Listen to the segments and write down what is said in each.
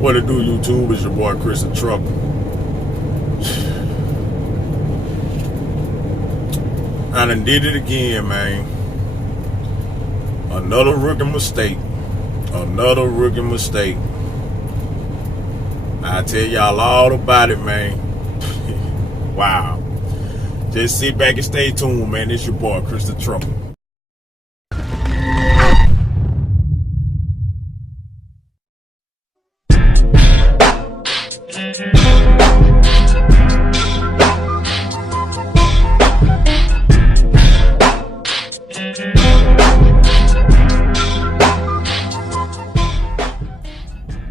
What it do, YouTube? It's your boy Chris the Trucker. I done did it again, man. Another rookie mistake. Another rookie mistake. I tell y'all all about it, man. Wow. Just sit back and stay tuned, man. It's your boy Chris the Trucker.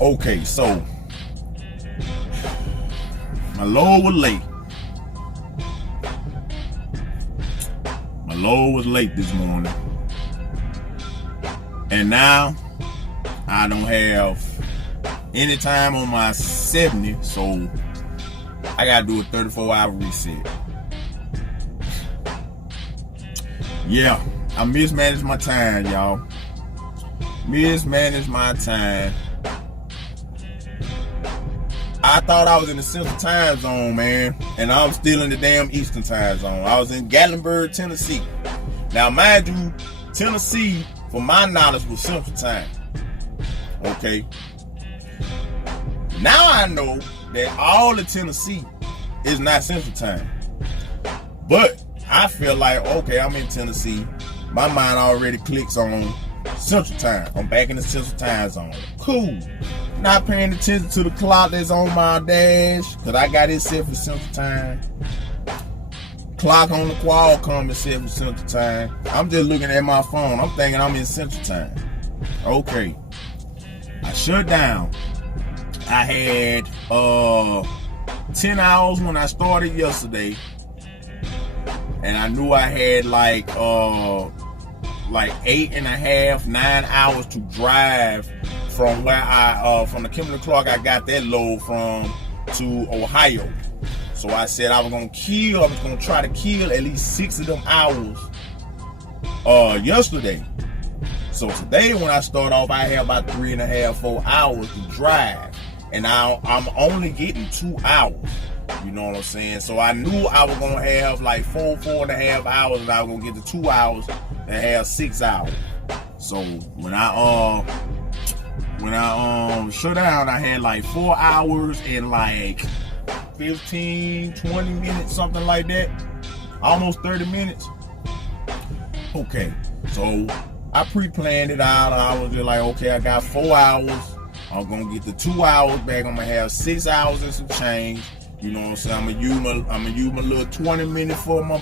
Okay, so my load was late. My load was late this morning. And now I don't have any time on my 70, so I gotta do a 34-hour reset. Yeah, I mismanaged my time, y'all. Mismanaged my time. I thought I was in the Central Time Zone, man, and I was still in the damn Eastern Time Zone. I was in Gatlinburg, Tennessee. Now, mind you, Tennessee, for my knowledge, was Central Time. Okay. Now I know that all of Tennessee is not Central Time. But I feel like, okay, I'm in Tennessee. My mind already clicks on Central Time. I'm back in the Central Time Zone. Cool. Not paying attention to the clock that's on my dash, because I got it set for Central Time. Clock on the Qualcomm is set for Central Time. I'm just looking at my phone. I'm thinking I'm in Central Time. Okay. I shut down. I had 10 hours when I started yesterday. And I knew I had like 8.5, 9 hours to drive from where from the Kimberly-Clark I got that load from to Ohio. So I said I was gonna try to kill at least 6 of them hours yesterday. So today when I start off, I have about 3.5, 4 hours to drive. And now I'm only getting 2 hours. You know what I'm saying? So I knew I was gonna have like 4.5 hours, and I was gonna get to 2 hours and have 6 hours. So when I shut down, I had like 4 hours and like 15, 20 minutes, something like that. Almost 30 minutes. Okay, so I pre-planned it out. I was just like, okay, I got 4 hours. I'm gonna get the 2 hours back. I'm gonna have 6 hours and some change. You know what I'm saying? I'm gonna use my little 20 minutes for my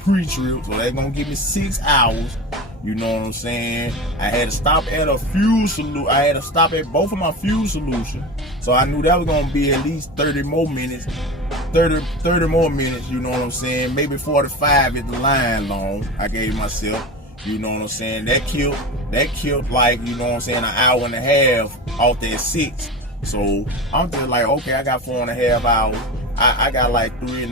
pre-trip, so that's gonna give me 6 hours. You know what I'm saying? I had to stop at a fuel solution. I had to stop at both of my fuel solutions, so I knew that was gonna be at least 30 more minutes. 30 more minutes. You know what I'm saying? Maybe 45 if the line long. I gave myself. You know what I'm saying? That killed like, you know what I'm saying, an hour and a half off that 6. So I'm just like, okay, I got 4.5 hours. I got like three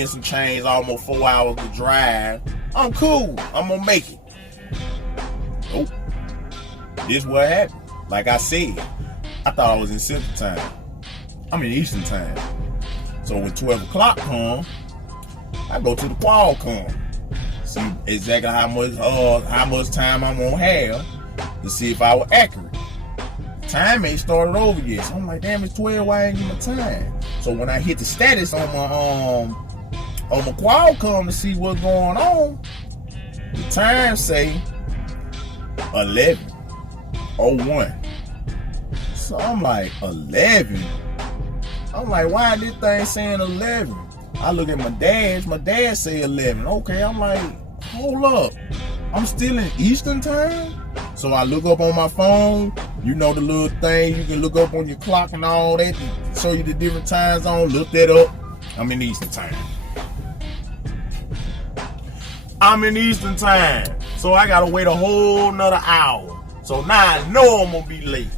and some change, almost 4 hours to drive. I'm cool. I'm gonna make it. Nope. This what happened. Like I said, I thought I was in Central Time. I'm in Eastern Time. So when 12 o'clock comes, I go to the Qualcomm. See exactly how much time I'm gonna have to see if I was accurate. Time ain't started over yet, so I'm like, damn, it's 12. Why I ain't get my time? So when I hit the status on my Qualcomm to see what's going on, the time say 11:01. So I'm like, 11. I'm like, why is this thing saying 11? I look at my dash. My dash say 11. Okay, I'm like, hold up. I'm still in Eastern Time? So I look up on my phone. You know the little thing you can look up on your clock and all that to show you the different time zones. Look that up. I'm in Eastern Time. I'm in Eastern Time. So I gotta wait a whole nother hour. So now I know I'm gonna be late.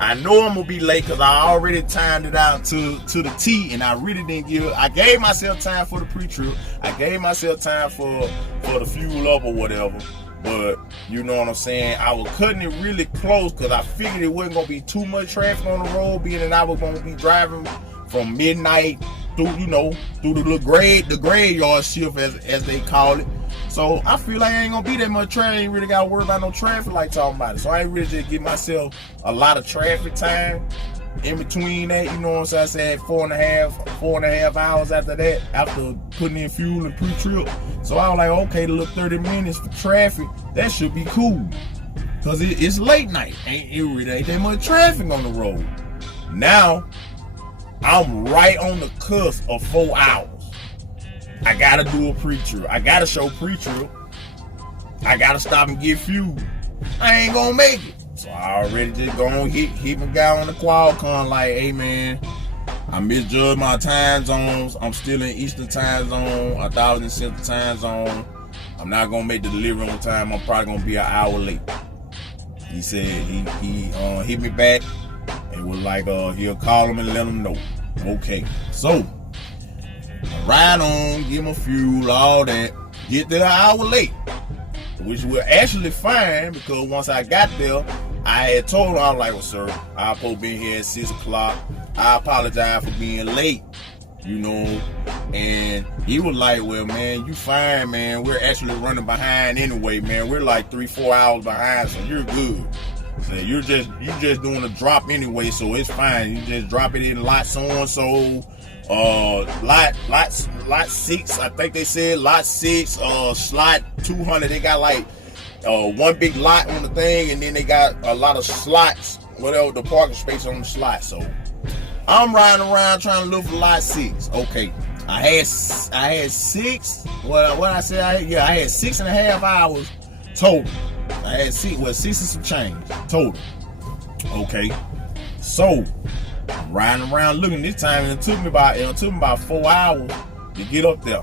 I know I'm gonna be late because I already timed it out to the T, and I really didn't give. I gave myself time for the pre-trip. I gave myself time for the fuel up or whatever. But you know what I'm saying? I was cutting it really close because I figured it wasn't gonna be too much traffic on the road, being that I was gonna be driving from midnight through the graveyard shift as they call it. So I feel like I ain't gonna be that much traffic. I ain't really gotta worry about no traffic like talking about it. So I ain't really just give myself a lot of traffic time in between that, you know what I'm saying? I said 4.5 hours after that, after putting in fuel and pre-trip. So I was like, okay, the little 30 minutes for traffic, that should be cool. Cause it's late night. Ain't that much traffic on the road. Now, I'm right on the cusp of 4 hours. I gotta do a pre-trip. I gotta show pre-trip. I gotta stop and get fuel. I ain't gonna make it. So I already just gonna hit my guy on the Qualcomm like, hey man, I misjudged my time zones. I'm still in Eastern time zone. I thought I was in Central time zone. I'm not gonna make the delivery on time. I'm probably gonna be an hour late. He said he hit me back and was like, he'll call him and let him know. Okay, so I ride on, give him fuel, all that. Get there an hour late, which was actually fine because once I got there, I had told him, I was like, well, sir, I'm supposed to be here at 6 o'clock. I apologize for being late, you know. And he was like, well, man, you fine, man. We're actually running behind anyway, man. We're like 3-4 hours behind, so you're good. So you're just doing a drop anyway, so it's fine. You just drop it in lot so-and-so. Lot 6, I think they said lot 6, slot 200. They got like one big lot on the thing, and then they got a lot of slots, whatever the parking space on the slot. So I'm riding around trying to look for lot 6. Okay, I had 6. What I said? I had 6.5 hours total. I had 6 and some change total. Okay, so I'm riding around looking this time, and it took me about 4 hours to get up there.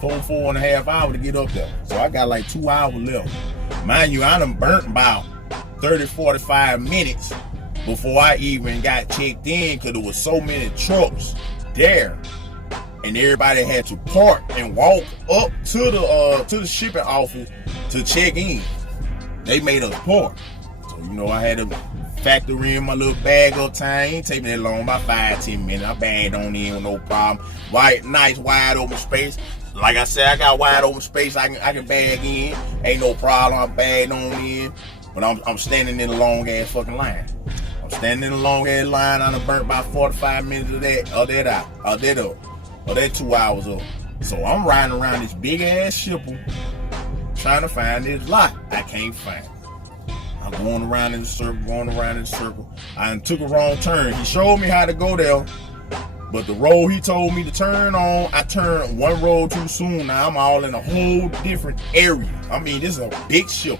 4.5 hours to get up there. So I got like 2 hours left. Mind you, I done burnt about 30-45 minutes before I even got checked in because there was so many trucks there, and everybody had to park and walk up to the shipping office to check in. They made us park. So you know I had to factor in my little bag up time. It ain't take me that long, about 5-10 minutes. I bagged on in with no problem. Nice wide open space. Like I said, I got wide open space. I can bag in. Ain't no problem. I bagged on in. But I'm standing in a long ass fucking line. I'm standing in a long ass line. I done burnt about 45 minutes of that 2 hours up. So I'm riding around this big ass shipper trying to find this lot. I can't find it. I'm going around in the circle. I took a wrong turn. He showed me how to go there, but the road he told me to turn on, I turned one road too soon. Now I'm all in a whole different area. I mean, this is a big ship,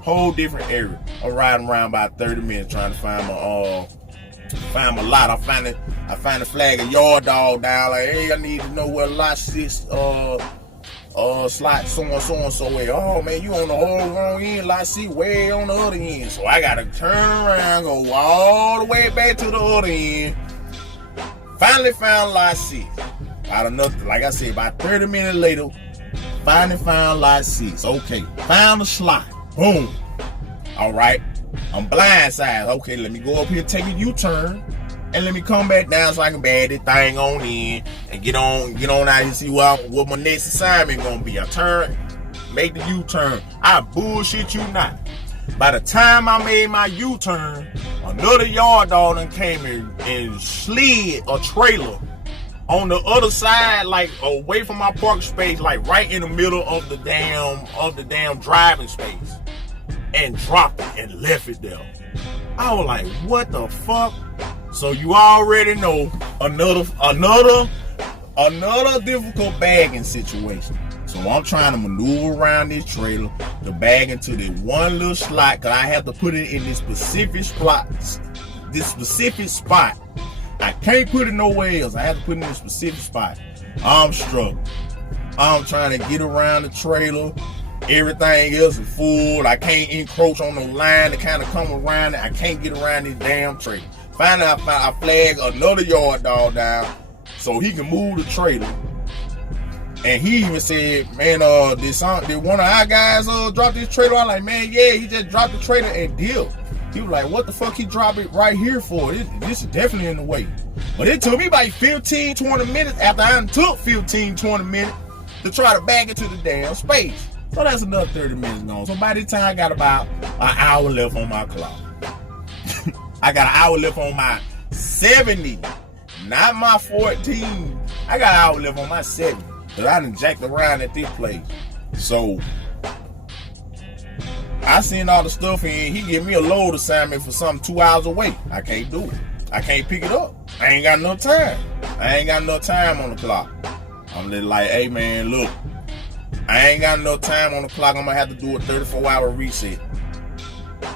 whole different area. I'm riding around about 30 minutes trying to find my lot. I find the flag of yard dog down. Like, hey, I need to know where lot 6 slot so way. Oh man, you on the whole wrong end. Lot 6 way on the other end. So I gotta turn around, go all the way back to the other end. Finally found lot 6. Out of nothing, like I said, about 30 minutes later, finally found lot 6. Okay, found the slot. Boom. All right, I'm blindsided. Okay, let me go up here, take a U-turn, and let me come back down so I can bag this thing on in and get on out and see what my next assignment gonna be. I turn, make the U-turn. I bullshit you not. By the time I made my U-turn, another yard dog done came and slid a trailer on the other side, like away from my parking space, like right in the middle of the damn driving space, and dropped it and left it there. I was like, what the fuck? So you already know another difficult bagging situation. So I'm trying to maneuver around this trailer to bag into the one little slot, because I have to put it in this specific spot. I can't put it nowhere else. I have to put it in a specific spot. I'm struggling. I'm trying to get around the trailer. Everything else is full. I can't encroach on no line to kind of come around it. I can't get around this damn trailer. Finally, I flag another yard dog down so he can move the trailer. And he even said, man, did one of our guys drop this trailer? I'm like, man, yeah, he just dropped the trailer and dipped. He was like, what the fuck he dropped it right here for? This is definitely in the way. But it took me about 15, 20 minutes after I took 15, 20 minutes to try to back it to the damn space. So that's another 30 minutes gone. So by this time, I got about an hour left on my clock. I got an hour left on my 70, not my 14. I got an hour left on my 70. Because I done jacked around at this place. So I seen all the stuff and he give me a load assignment for something 2 hours away. I can't do it. I can't pick it up. I ain't got enough time. I ain't got enough time on the clock. I'm just like, hey man, look, I ain't got enough time on the clock. I'm gonna have to do a 34-hour reset.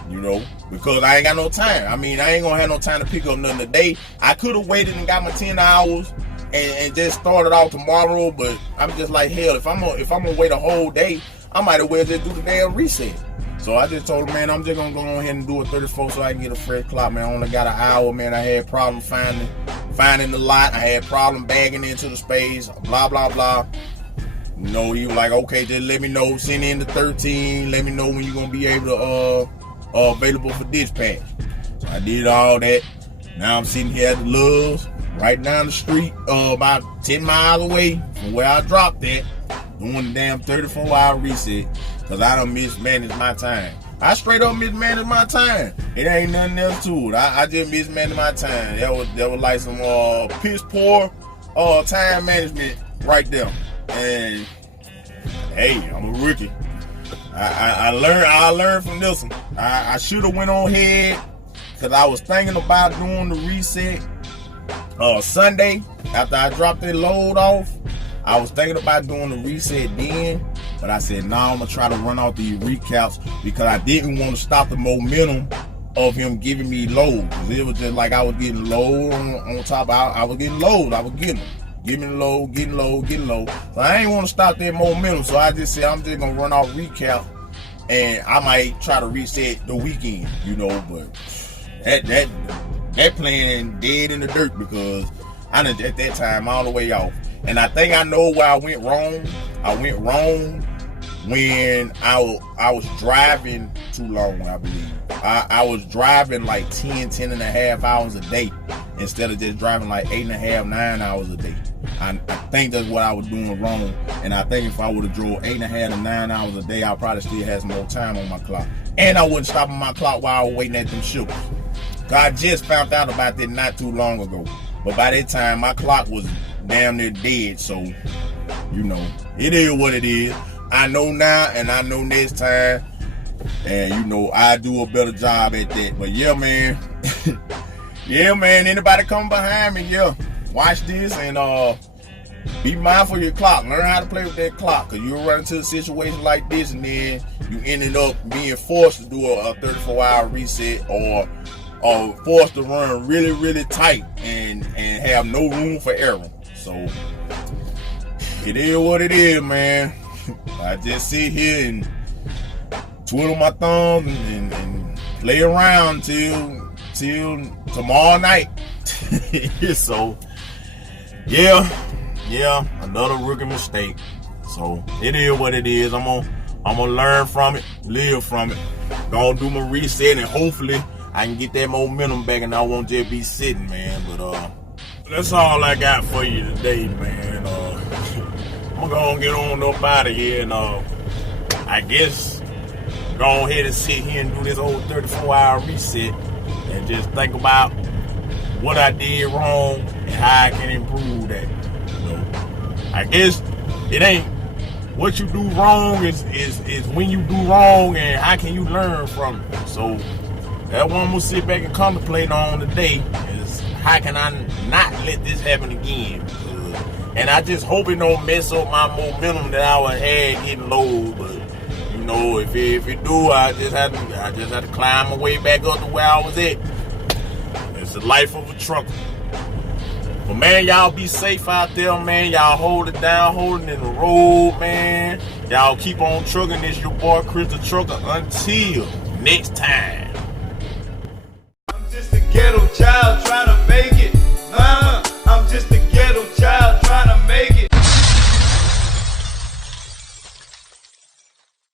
You know, because I ain't got no time. I mean, I ain't gonna have no time to pick up nothing today. I could have waited and got my 10 hours and just started off tomorrow, but I'm just like, hell, if I'm gonna wait a whole day, I might as well just do the damn reset. So I just told him, man, I'm just gonna go ahead and do a 34 so I can get a fresh clock, man. I only got an hour, man. I had problems finding the lot. I had problem bagging into the space, blah, blah, blah. You know, he was like, okay, just let me know, send in the 13, let me know when you're gonna be able to available for dispatch. So I did all that. Now I'm sitting here at the Loves, right down the street, about 10 miles away from where I dropped at, doing the damn 34-hour reset, because I done mismanaged my time. I straight up mismanaged my time. It ain't nothing else to it. I just mismanaged my time. That was like some piss poor time management right there. And hey, I'm a rookie. I learned from this one. I should have went on ahead because I was thinking about doing the reset Sunday after I dropped that load off. I was thinking about doing the reset then, but I said, nah, I'm going to try to run out these recaps because I didn't want to stop the momentum of him giving me loads. It was just like I was getting load on top. I was getting loads. I was getting them. Give me the load, getting low. So I ain't want to stop that momentum. So I just said, I'm just going to run out recap and I might try to reset the weekend, you know, but that plan dead in the dirt because I done at that time all the way off. And I think I know where I went wrong. I went wrong when I was driving too long, I believe. I was driving like 10 and a half hours a day instead of just driving like 8.5, 9 hours a day. I think that's what I was doing wrong. And I think if I would have drove 8.5 to 9 hours a day, I probably still had some more time on my clock. And I wouldn't stop on my clock while I was waiting at them sugars. I just found out about that not too long ago. But by that time, my clock was damn near dead. So, you know, it is what it is. I know now and I know next time. And, you know, I do a better job at that. But, yeah, man. Yeah, man. Anybody come behind me, yeah. Watch this and be mindful of your clock. Learn how to play with that clock. Because you'll run into a situation like this and then you ended up being forced to do a 34-hour reset or forced to run really, really tight and have no room for error. So, it is what it is, man. I just sit here and twiddle my thumbs and play around till tomorrow night. So, yeah, another rookie mistake. So, it is what it is. I'm gonna learn from it, live from it. Gonna do my reset and hopefully I can get that momentum back and I won't just be sitting, man. But that's all I got for you today, man. I'm gonna get on up out of here and I guess go ahead and sit here and do this old 34-hour reset and just think about what I did wrong and how I can improve that. You know, I guess it ain't what you do wrong is when you do wrong and how can you learn from it. So that one I'm gonna sit back and contemplate on today is how can I not let this happen again? And I just hope it don't mess up my momentum that I had getting low. But you know, if it do, I just had to climb my way back up to where I was at. It's the life of a trucker. But man, y'all be safe out there, man. Y'all hold it down, holding in the road, man. Y'all keep on trucking. It's your boy Chris the Trucker. Until next time. I'm just a ghetto child trying to make it. I'm just a ghetto child trying